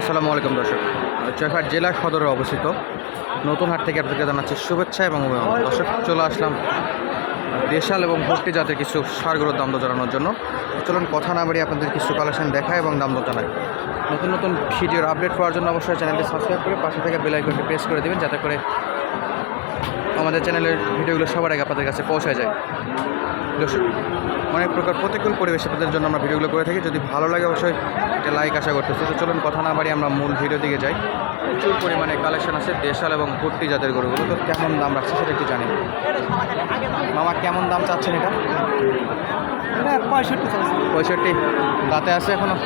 আসসালামু আলাইকুম, দর্শক। জয়ঘাট জেলা সদরে অবস্থিত। নতুন হাট থেকে আপনাদেরকে জানাচ্ছি শুভেচ্ছা এবং দর্শক, চলে আসলাম দেশাল এবং ভর্তি জাতের কিছু সারগুলোর দাম দর জানানোর জন্য। চলুন, কথা না বাড়িয়ে আপনাদের কিছু কালেকশন দেখায় এবং দাম দর জানায় নতুন নতুন ভিডিওর আপডেট পাওয়ার জন্য অবশ্যই চ্যানেলটি সাবস্ক্রাইব করে পাশে থেকে বেল আইকনটি প্রেস করে দেবেন, যাতে করে আমাদের চ্যানেলের ভিডিওগুলো সবার আগে আপনাদের কাছে পৌঁছে যায়। দর্শক অনেক প্রকার প্রতিকূল পরিবেশে তাদের জন্য আমরা ভিডিওগুলো করে থাকি। যদি ভালো লাগে অবশ্যই একটা লাইক আশা করতেছি। তো চলুন কথা না বাড়ি আমরা মূল ভিডিও দিকে যাই। প্রচুর পরিমাণে কালেকশন আছে দেশাল এবং ভর্তি জাতের গরুগুলো। তো কেমন দাম রাখছে সেটা একটু জানি মামা কেমন দাম চাচ্ছেন এটা? পঁয়ষট্টি। পঁয়ষট্টি দাঁতে আছে এখনও?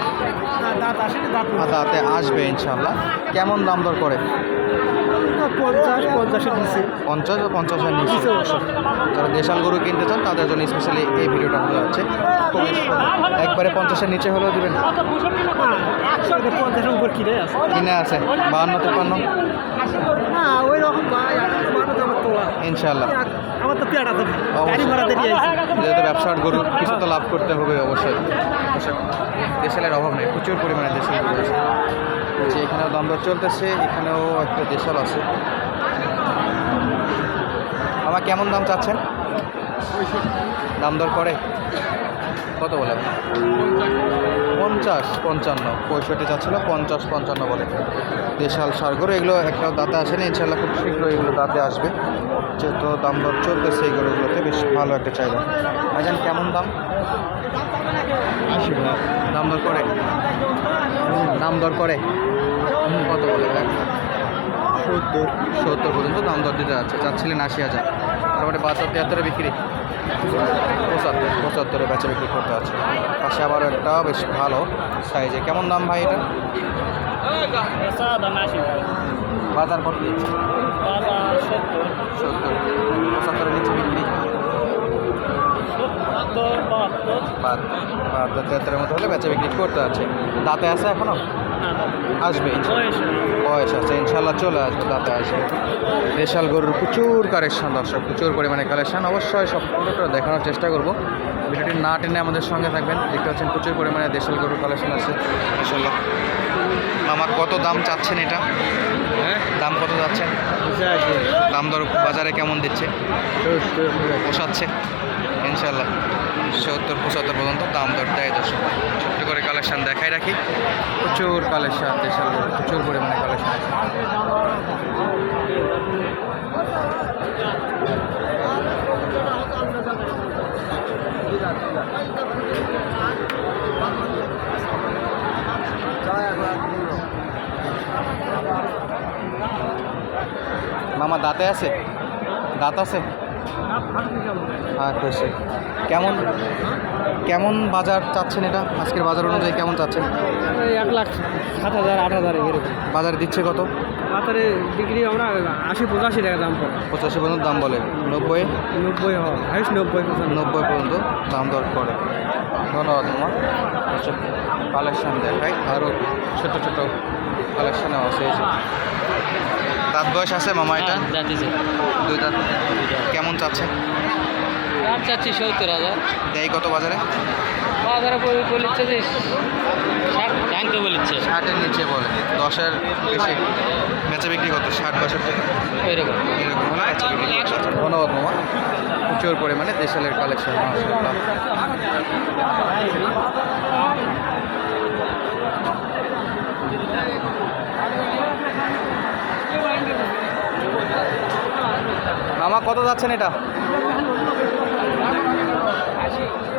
দাঁত আসেনি দাঁতে আসবে ইনশাল্লাহ কেমন দাম দর করে? পঞ্চাশ পঞ্চাশের নিচে। পঞ্চাশ ও পঞ্চাশের নিচে। যারা দেশাল গরু কিনতে চান তাদের জন্য স্পেশালি এই ভিডিওটা হতে যাচ্ছে। একবারে পঞ্চাশের নিচে হলেও দিবেন। পঞ্চাশের উপর কিনে আছে। কিনে আছে। বাহান্ন তেপান্ন না ওই রকম ইনশাল্লাহ আমার তো পেয়ারা দেবে। অবশ্যই। গাড়ি ভাড়া দিয়ে যেহেতু ব্যবসার গরু কিছু তো লাভ করতে হবে অবশ্যই। দেশালের অভাব নেই প্রচুর পরিমাণে দেশাল গরু আছে। যে এখানেও দাম চলতেছে এখানেও একটা দেশাল আছে। কেমন দাম চাচ্ছেন? দাম দর করে? কত বলে? পঞ্চাশ পঞ্চান্ন পঁয়ষট্টি চাচ্ছিল পঞ্চাশ পঞ্চান্ন বলে। দেশাল সারগরু এগুলো একটা দাঁতে আসেনি ইনশাল্লাহ খুব শীঘ্র এগুলো দাঁতে আসবে। যেহেতু দাম দর চলতেছে এই গরুগুলোতে বেশ ভালো একটা চাহিদা। ভাইজান কেমন দাম? দাম দর করে? দাম দর করে? কত বলে? সত্তর। সত্তর পর্যন্ত দাম দর দিতে যাচ্ছে। চাচ্ছিলেন আশি হাজার। তারপরে বাজার তিয়াত্তরে বিক্রি। পঁচাত্তর পঁচাত্তরে বেচা বিক্রি করতে আছে। পাশে আবার একটা বেশ ভালো সাইজে। কেমন দাম ভাই এটা? বাজার কত সত্তর পঁচাত্তরের নিচে বিক্রি বাহাত্তর মতো হলে বেচা বিক্রি করতে আছে দাঁতে আছে এখনও? আসবে বয়স আছে। ইনশাল্লাহ চলে আসবে দাঁতে আসবে। দেশাল গরুর প্রচুর কালেকশন দর্শক প্রচুর পরিমাণে কালেকশন অবশ্যই সব পুরোটা দেখানোর চেষ্টা করব। ভিডিওটি না টেনে আমাদের সঙ্গে থাকবেন। দেখতে পাচ্ছেন প্রচুর পরিমাণে দেশাল গরুর কালেকশন আছে ইনশাল্লাহ। আমার কত দাম চাচ্ছেন এটা? হ্যাঁ? দাম কত যাচ্ছেন দাম দর বাজারে কেমন দিচ্ছে? পোষাচ্ছে ইনশাল্লাহ। সত্তর পঁচাত্তর পর্যন্ত, দাম দর দেয় দর্শক ছোট্ট করে কালেকশন দেখাই রাখি। প্রচুর কালেকশন দেশাল প্রচুর পরিমাণে কালেকশন মামা, দাঁতে আছে? দাঁত আছে? হ্যাঁ খুশি কেমন কেমন বাজার চাচ্ছেন এটা? আজকের বাজার অনুযায়ী কেমন চাচ্ছেন? এক লাখ সাত হাজার আট হাজার এরকম। বাজার দিচ্ছে কত? বাজারে বিক্রি আমরা আশি পঁচাশি টাকা দাম পড়ে। পঁচাশি পর্যন্ত দাম বলে। নব্বই? নব্বই হাইস্ট নব্বই নব্বই পর্যন্ত দাম দর করে। ধন্যবাদ তোমার কালেকশন দেখাই। আরও ছোটো ছোটো কালেকশানও আছে। দাঁত বয়স আছে মামা এটা? দুই দাঁত কেমন চাচ্ছে? দাম চাচ্ছি সত্তর হাজার। দেয় কত বাজারে? বাজারে বলিচ্ছে যে ষাট ব্যাংকে বলিচ্ছে। ষাটের নিচে বলে। দশের বেশি। বেচা বিক্রি করতো ষাট বছর থেকে? এরকম। এরকম হলে বেচা বিক্রি। ধন্যবাদ মামা। প্রচুর পরিমাণে দেশালের কালেকশন মামা কত যাচ্ছেন এটা?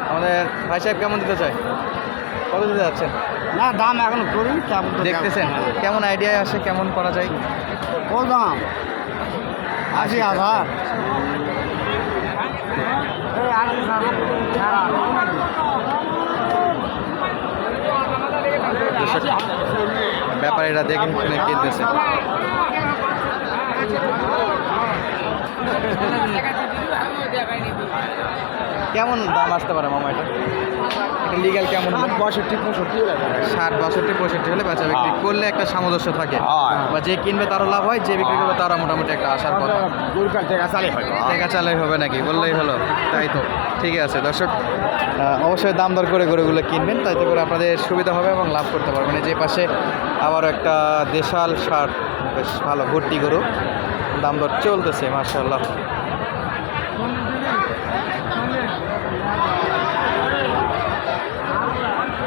আমাদের ভাই সাহেব কেমন দিতে চায়? কত দিতে যাচ্ছেন? না দাম এখন করি কেমন দেখতেছেন? কেমন আইডিয়া আসে কেমন করা যায়? ও দাম? আশি হাজার। ব্যাপারীরা দেখে শুনে কিনতেছে। কেমন দাম আসতে পারে মামা এটা? এটা লিগ্যাল কেমন? হলে বাষট্টি পঁয়ষট্টি ষাট বাষট্টি পঁয়ষট্টি হলে বেচা বিক্রি করলে একটা সামঞ্জস্য থাকে। হ্যাঁ। বা যে কিনবে তারও লাভ হয় যে বিক্রি করবে তারও মোটামুটি একটা আসার কথা। থেকে চালে হয়। দেখা চালাই হবে নাকি? বললেই হলো। তাই তো। ঠিক আছে দর্শক অবশ্যই দাম দর করে গরুগুলো কিনবেন। তাইতে করে আপনাদের সুবিধা হবে এবং লাভ করতে পারবেন। যে পাশে আবার একটা দেশাল সার বেশ ভালো ভর্তি গরু। দাম দর চলতেছে মার্শাল্লাহ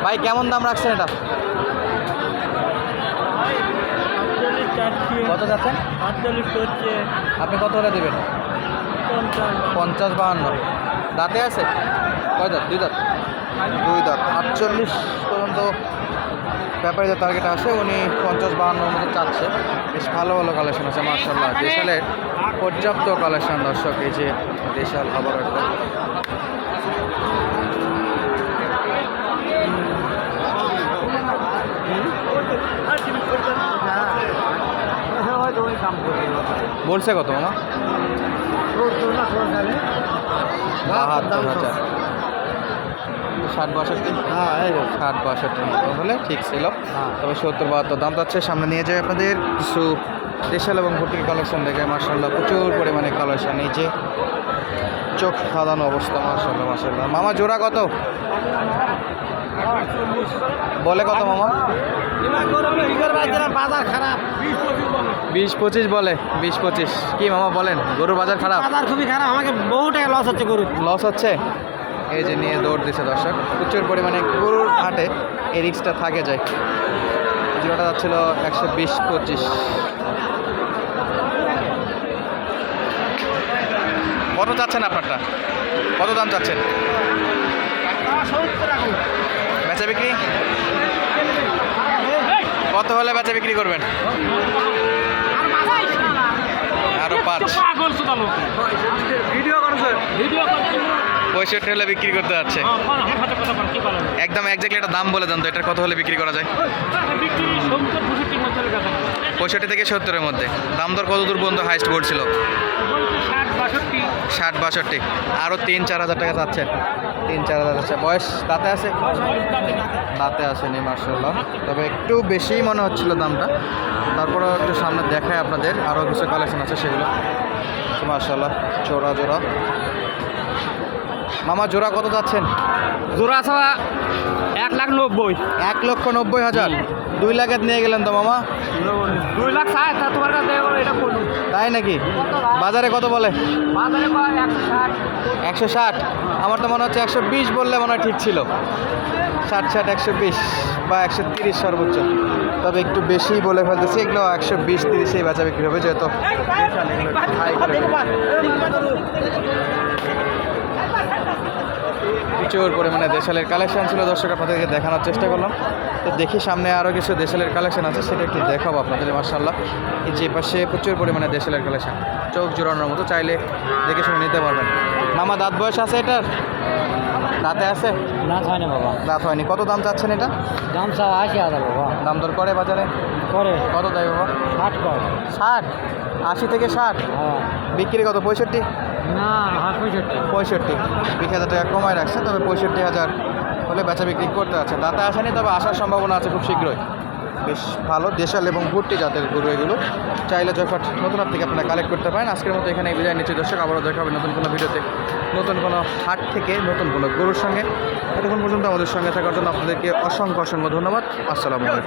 ভাই, কেমন দাম রাখছেন এটা? কত যাচ্ছেন? আপনি কত হলে দেবেন? পঞ্চাশ বাহান্ন। দাঁতে আছে? কয় দাঁত? দুই দাঁত? দুই দাঁত। আটচল্লিশ পর্যন্ত ব্যাপারে যে টার্গেট আছে উনি পঞ্চাশ বাহান্নর মতো চাচ্ছে। বেশ ভালো ভালো কালেকশন আছে মার্শাল্লাহ দেশালের পর্যাপ্ত কালেকশন দর্শক এই যে দেশাল আবার একটা। বলছে কত মামা? বাহাত্তর হাজার। ষাট বাষট্টি? ষাট বাষট্টির মতো হলে ঠিক ছিল। তবে সত্তর বাহাত্তর দাম যাচ্ছে। সামনে নিয়ে যায় আপনাদের কিছু দেশাল এবং ভর্তির কালেকশন দেখে। মার্শাল্লাহ প্রচুর পরিমাণে কালেকশন এই যে চোখ খাদানো অবস্থা মার্শাল্লাহ মার্শাল্লাহ মামা জোড়া কত? বলে কত মামা? বাজার খারাপ বিশ পঁচিশ বলে বিশ পঁচিশ। কি মামা বলেন? গরুর বাজার খারাপ? বাজার খুবই খারাপ। আমাকে বহু টাকা লস হচ্ছে গরু লস হচ্ছে? এই যে নিয়ে দৌড় দিছে দর্শক। প্রচুর পরিমাণে গরুর হাটে এই রিক্সটা থাকে যায়। জিরোটা যাচ্ছিল একশো বিশ, পঁচিশ। কত চাচ্ছেন আপনারটা? কত দাম চাচ্ছেন? বেচা বিক্রি? কত হলে বেচা বিক্রি করবেন? আরও পাঁচ ভিডিও করছে ভিডিও করছে পঁয়ষট্টি হলে বিক্রি করতে যাচ্ছে। একদম একজাক্টলি একটা দাম বলে দেন তো এটার কত হলে বিক্রি করা যায়? পঁয়ষট্টি থেকে সত্তরের মধ্যে। দাম দর কত দূর পর্যন্ত হাইস্ট করছিল ষাট, বাষট্টি। আরও তিন, চার হাজার টাকা যাচ্ছে। তিন, চার হাজার আছে বয়স তাতে আছে? দাঁতে আসেনি মার্শাল্লাহ তবে একটু বেশিই মনে হচ্ছিল দামটা। তারপরেও একটু সামনে দেখায় আপনাদের। আরও কিছু কালেকশন আছে সেগুলো। মার্শাল্লাহ চোরা জোড়া। মামা জোড়া কত যাচ্ছেন জোড়া ছাড়া এক লাখ নব্বই এক লক্ষ নব্বই হাজার দুই লাখের নিয়ে গেলেন তো মামা দুই লাখ ষাট তোমার কাছে এটা তাই নাকি বাজারে কত বলে একশো ষাট আমার তো মনে হচ্ছে একশো বিশ বললে মনে হয় ঠিক ছিল ষাট ষাট একশো বিশ বা একশো তিরিশ সর্বোচ্চ তবে একটু বেশি বলে ফেলতেছি এগুলো একশো বিশ তিরিশেই বেচা বিক্রি হবে যেহেতু প্রচুর পরিমাণে দেশালের কালেকশন ছিল। দর্শক আপনাদেরকে দেখানোর চেষ্টা করলাম। তো দেখি সামনে আরও কিছু দেশালের কালেকশন আছে সেটা একটু দেখাবো আপনাদের মার্শাল্লাহ এই যে পাশে প্রচুর পরিমাণে দেশালের কালেকশন চোখ জোড়ানোর মতো চাইলে দেখে শুনে নিতে পারবেন। মামা দাঁত বয়স আছে এটার? দাঁতে আছে? না হয়নি বাবা। দাঁত হয়নি। কত দাম চাচ্ছেন এটা? দাম সব আশি হাজার বাবা। দাম দর করে বাজারে? করে। কত দেয় বাবা? ষাট কর। ষাট? আশি থেকে ষাট? হ্যাঁ। বিক্রি কত? পঁয়ষট্টি? পঁয়ষট্টি। বিশ হাজার টাকা কমায় রাখছে, তবে পঁয়ষট্টি হাজার হলে বেচা বিক্রি করতে আছে। দাঁতে আসেনি, তবে আসার সম্ভাবনা আছে খুব শীঘ্রই। বেশ ভালো, দেশাল এবং ভুট্টি জাতের গরু এগুলো। চাইলে যখন নতুন থেকে আপনারা কালেক্ট করতে পারেন। আজকের মতো এখানে বিদায় নিচ্ছি। দর্শক, আবারও দেখা হবে নতুন কোনো ভিডিওতে। নতুন কোনো হাট থেকে নতুন কোনো গরুর সঙ্গে। এতক্ষণ পর্যন্ত আমাদের সঙ্গে থাকার জন্য আপনাদেরকে অসংখ্য অসংখ্য ধন্যবাদ। আসসালামু আলাইকুম।